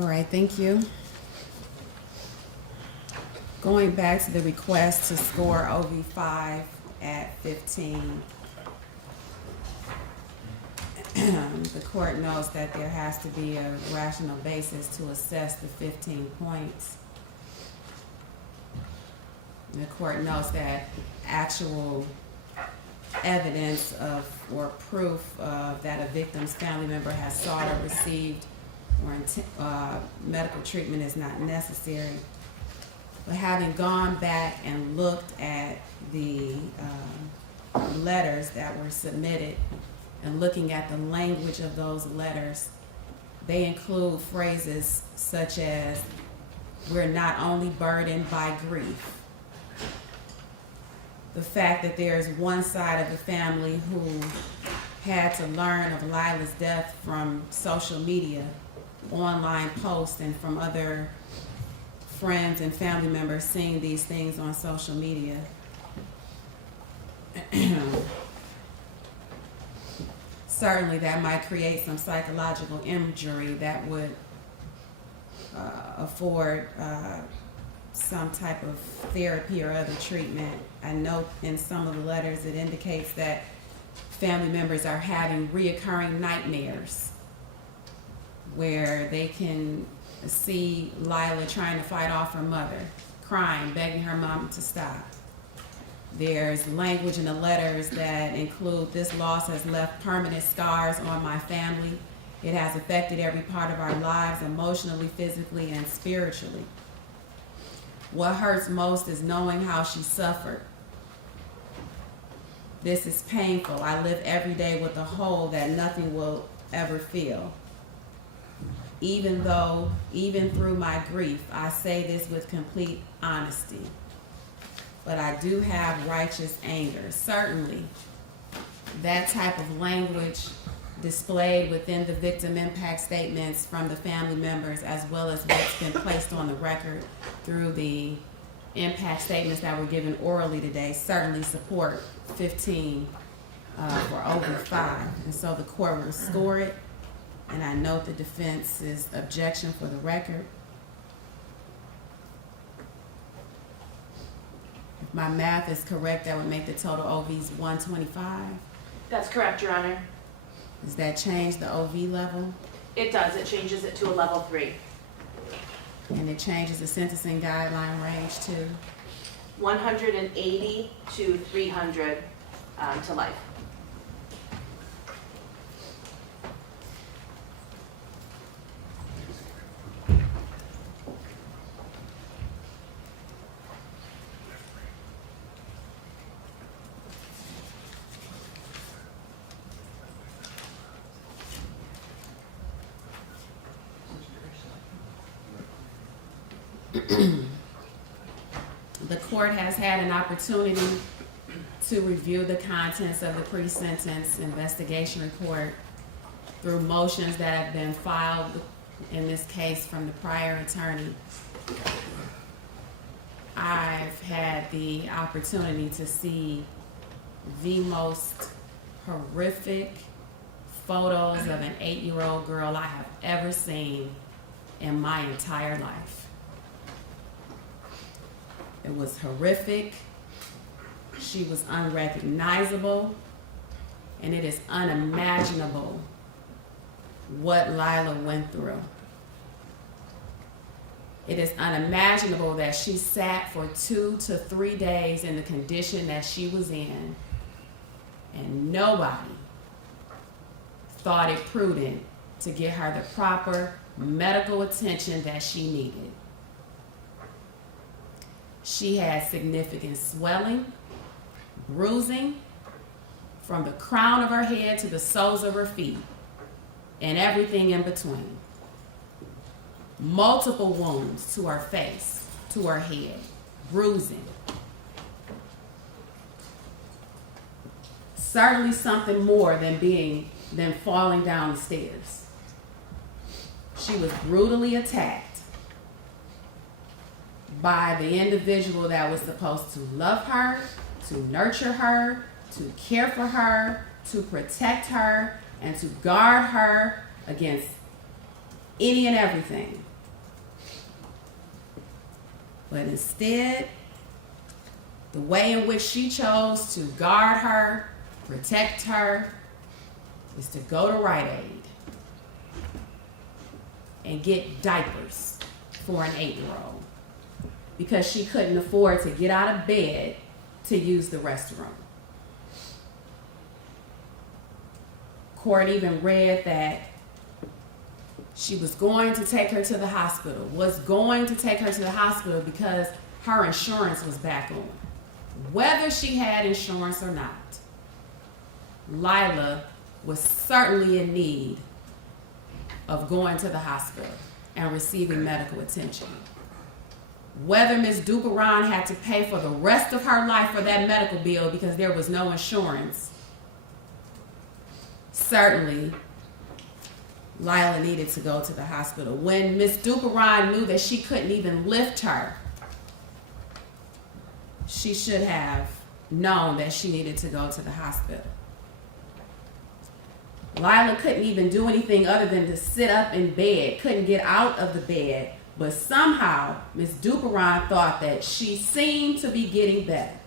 All right, thank you. Going back to the request to score OV5 at 15, the court knows that there has to be a rational basis to assess the 15 points. The court knows that actual evidence of or proof of that a victim's family member has sought or received or medical treatment is not necessary. But having gone back and looked at the letters that were submitted and looking at the language of those letters, they include phrases such as, "We're not only burdened by grief." The fact that there's one side of the family who had to learn of Lila's death from social media, online posts, and from other friends and family members seeing these things on social media. Certainly that might create some psychological injury that would afford some type of therapy or other treatment. I know in some of the letters it indicates that family members are having reoccurring nightmares where they can see Lila trying to fight off her mother, crying, begging her mom to stop. There's language in the letters that include, "This loss has left permanent scars on my family. It has affected every part of our lives, emotionally, physically, and spiritually. What hurts most is knowing how she suffered. This is painful. I live every day with a hole that nothing will ever fill. Even through my grief, I say this with complete honesty. But I do have righteous anger." Certainly, that type of language displayed within the victim impact statements from the family members, as well as what's been placed on the record through the impact statements that were given orally today, certainly support 15 for OV5. And so the court will score it. And I note the defense's objection for the record. If my math is correct, that would make the total OVs 125. That's correct, Your Honor. Does that change the OV level? It does. It changes it to a level 3. And it changes the sentencing guideline range to? 180 to 300 to life. The court has had an opportunity to review the contents of the pre-sentence investigation report through motions that have been filed in this case from the prior attorney. I've had the opportunity to see the most horrific photos of an 8-year-old girl I have ever seen in my entire life. It was horrific. She was unrecognizable, and it is unimaginable what Lila went through. It is unimaginable that she sat for 2 to 3 days in the condition that she was in, and nobody thought it prudent to get her the proper medical attention that she needed. She had significant swelling, bruising from the crown of her head to the soles of her feet, and everything in between. Multiple wounds to her face, to her head, bruising. Certainly something more than falling down the stairs. She was brutally attacked by the individual that was supposed to love her, to nurture her, to care for her, to protect her, and to guard her against any and everything. But instead, the way in which she chose to guard her, protect her, is to go to Rite Aid and get diapers for an 8-year-old because she couldn't afford to get out of bed to use the restroom. Court even read that she was going to take her to the hospital, because her insurance was back on. Whether she had insurance or not, Lila was certainly in need of going to the hospital and receiving medical attention. Whether Ms. Duperon had to pay for the rest of her life for that medical bill because there was no insurance, certainly Lila needed to go to the hospital. When Ms. Duperon knew that she couldn't even lift her, she should have known that she needed to go to the hospital. Lila couldn't even do anything other than to sit up in bed, couldn't get out of the bed, but somehow Ms. Duperon thought that she seemed to be getting better.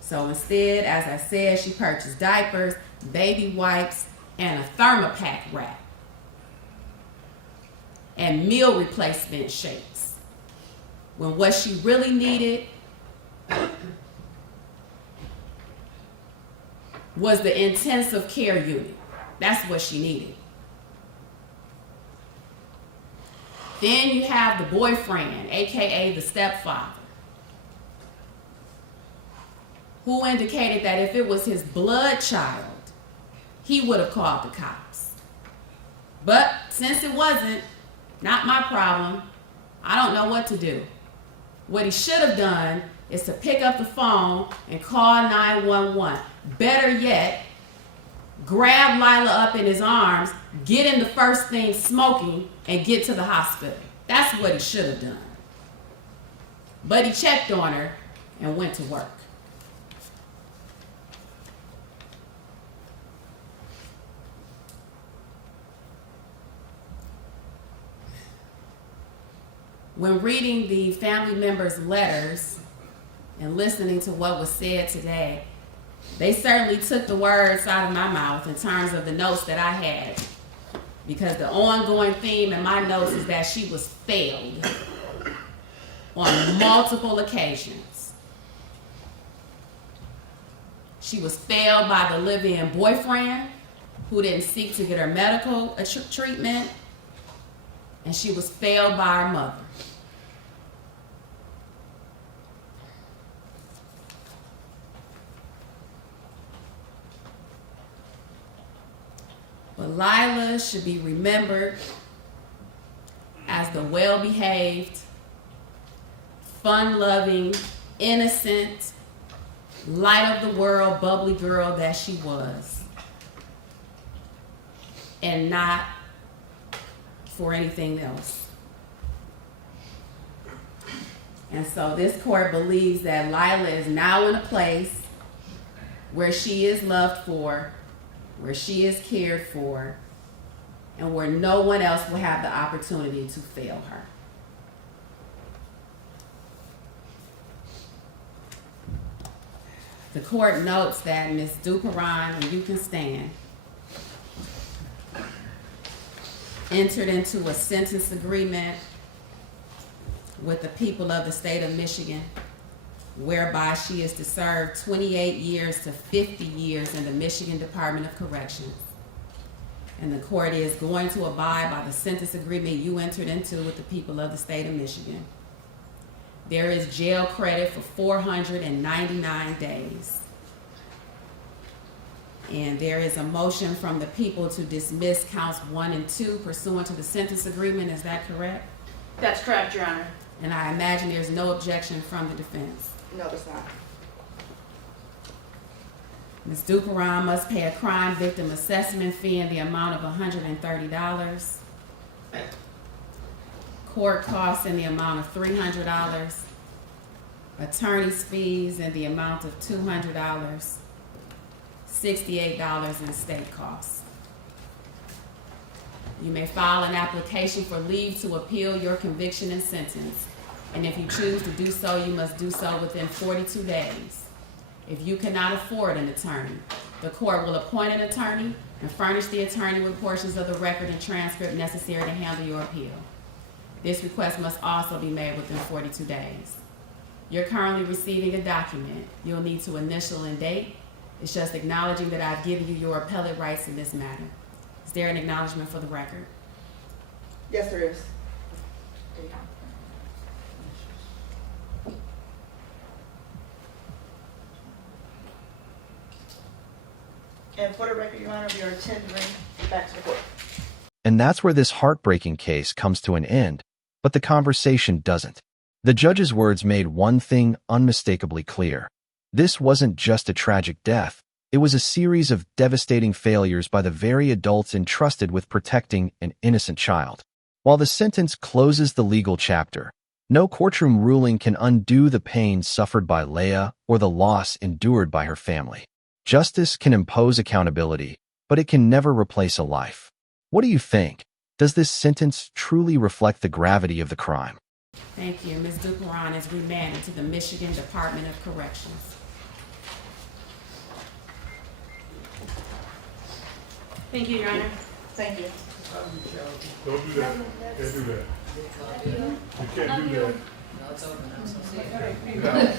So instead, as I said, she purchased diapers, baby wipes, and a Thermopack wrap, and meal replacement shakes, when what she really needed was the intensive care unit. That's what she needed. Then you have the boyfriend, aka the stepfather, who indicated that if it was his blood child, he would have called the cops. But since it wasn't, not my problem, I don't know what to do. What he should have done is to pick up the phone and call 911. Better yet, grab Lila up in his arms, get in the first thing smoking, and get to the hospital. That's what he should have done. But he checked on her and went to work. When reading the family members' letters and listening to what was said today, they certainly took the words out of my mouth in terms of the notes that I had, because the ongoing theme in my notes is that she was failed on multiple occasions. She was failed by the live-in boyfriend who didn't seek to get her medical treatment, and she was failed by her mother. But Lila should be remembered as the well-behaved, fun-loving, innocent, light-of-the-world, bubbly girl that she was, and not for anything else. And so this court believes that Lila is now in a place where she is loved for, where she is cared for, and where no one else will have the opportunity to fail her. The court notes that Ms. Duperon, and you can stand, entered into a sentence agreement with the people of the state of Michigan, whereby she is to serve 28 years to 50 years in the Michigan Department of Corrections. And the court is going to abide by the sentence agreement you entered into with the people of the state of Michigan. There is jail credit for 499 days. And there is a motion from the people to dismiss counts 1 and 2 pursuant to the sentence agreement. Is that correct? That's correct, Your Honor. And I imagine there's no objection from the defense. No, it's not. Ms. Duperon must pay a crime victim assessment fee in the amount of $130. Court costs in the amount of $300. Attorney's fees in the amount of $200. $68 in state costs. You may file an application for leave to appeal your conviction and sentence. And if you choose to do so, you must do so within 42 days. If you cannot afford an attorney, the court will appoint an attorney and furnish the attorney with portions of the record and transcript necessary to handle your appeal. This request must also be made within 42 days. You're currently receiving a document. You'll need to initial and date. It's just acknowledging that I've given you your appellate rights in this matter. Is there an acknowledgement for the record? Yes, there is. And for the record, Your Honor, we are tendering back to the court. And that's where this heartbreaking case comes to an end, but the conversation doesn't. The judge's words made one thing unmistakably clear. This wasn't just a tragic death. It was a series of devastating failures by the very adults entrusted with protecting an innocent child. While the sentence closes the legal chapter, no courtroom ruling can undo the pain suffered by Laya or the loss endured by her family. Justice can impose accountability, but it can never replace a life. What do you think? Does this sentence truly reflect the gravity of the crime? Thank you. Ms. Duperon is remanded to the Michigan Department of Corrections. Thank you, Your Honor. Thank you. Don't do that. Can't do that. You can't do that. No, it's over now, so see you. Yeah.